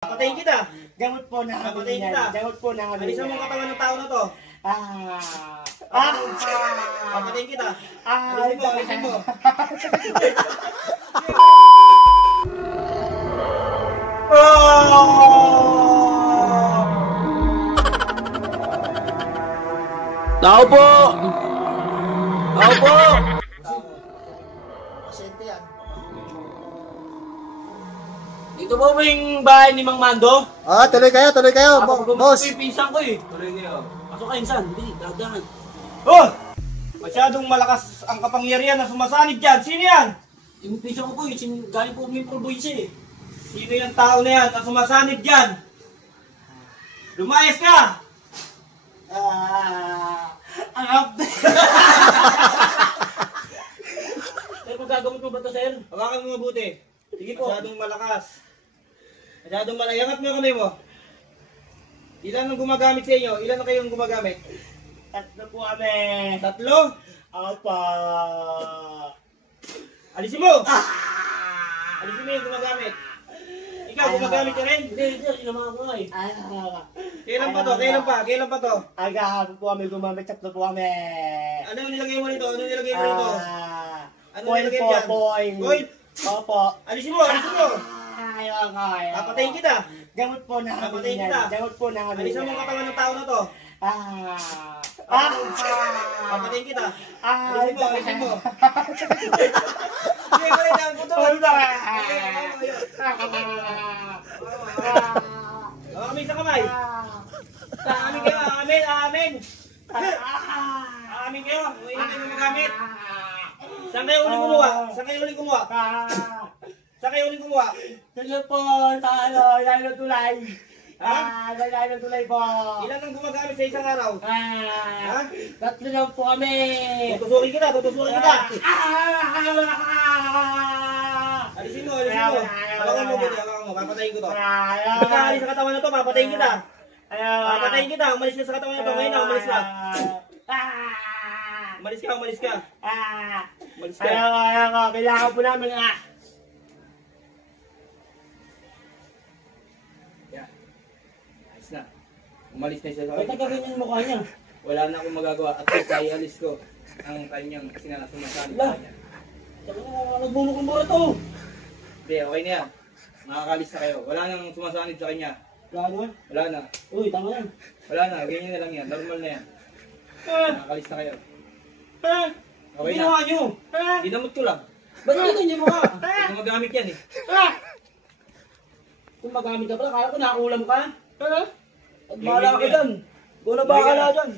Patayin kita. Gamot po na kami. Patayin kita. Gamot po na kami. Alisan mo ang katawan ng tao na to. Patayin kita. Alisin mo. Tao po! Tao po! Pasyente yan. Dito po ba yung bahay ni Mang Mando? Tuloy kayo, boss. Yung pinsan ko eh. Tuloy kayo. Pasok kayo, insan. Hindi, dahan. Oh! Masyadong malakas ang kapangyarihan na sumasanib dyan. Sino yan? Yung pinsan ko po, yung galing po may probinsya eh. Sino yung tao na yan na sumasanib dyan? Lumayas ka! Ang update. Sir, magagamot mo ba ito, sir? Hawakan mo mabuti. Sige po. Masyadong malakas. Masyadong malakas. Yangat mo yung kamay mo. Ilan ang gumagamit sa inyo? Ilan na kayong gumagamit? Tatlo po kami. Tatlo? Apa. Alisin mo! Alisin mo yung gumagamit. Ikaw, gumagamit ka rin? Hindi, sinamahan ko nga eh. Kailan pa to? Kailan pa to? Agahapon po kami gumamit. Tatlo po kami. Ano yung nilagay mo nito? Ano yung nilagay mo nito? Ano Foil nilagay po, dyan? foil. Foil? Opo. Alisin mo! Alisin mo! Ayaw. Papatayin kita! Gamot po na kami. Papatayin kita! Gamot po na kami. Alisan mo ang katawan ng tao na to. Papatayin kita! Alisin mo! Sige, galing na! Putol! Kami sa kamay! Amin kayo! Amin! Amin kayo! Hindi kayo magamit! Saan kayo uling kumuha? Saan kayo uling kumuha? Sige po, lalo tulay. Lalo tulay po. Ilan ang gumagamit sa isang araw? Tatlo lang po kami. Tutusukin kita! Alisin mo! Hawakan mo, papatayin ko to. Hindi ka alis sa katawan na to, papatayin kita. Umalis ka sa katawan na to, ngayon na, umalis ka. Umalis ka. Kailangan po namin Yan. Ayos na. Umalis na siya sa Ba't nagkaganyan yung mukha niya? Wala na akong magagawa at least ay alis ko ang kanyang sinasumasabi sa kanya. Sabi nga, nagmumukong to. Hindi, okay na yan. Nakakalis na kayo. Wala nang sumasanib sa kanya. Wala na. Uy, tama yan. Wala na. Ganyan na lang yan. Normal na yan. Nakakalis na kayo. Okay na. Ginawa niyo. Ginamot ko lang. Ba't natin yung mukha? Gumagamit yan eh. Kung magamit ka pala, kala ko nakulam ka. At Yung bahala ka yan. dyan. Kung na bahala dyan.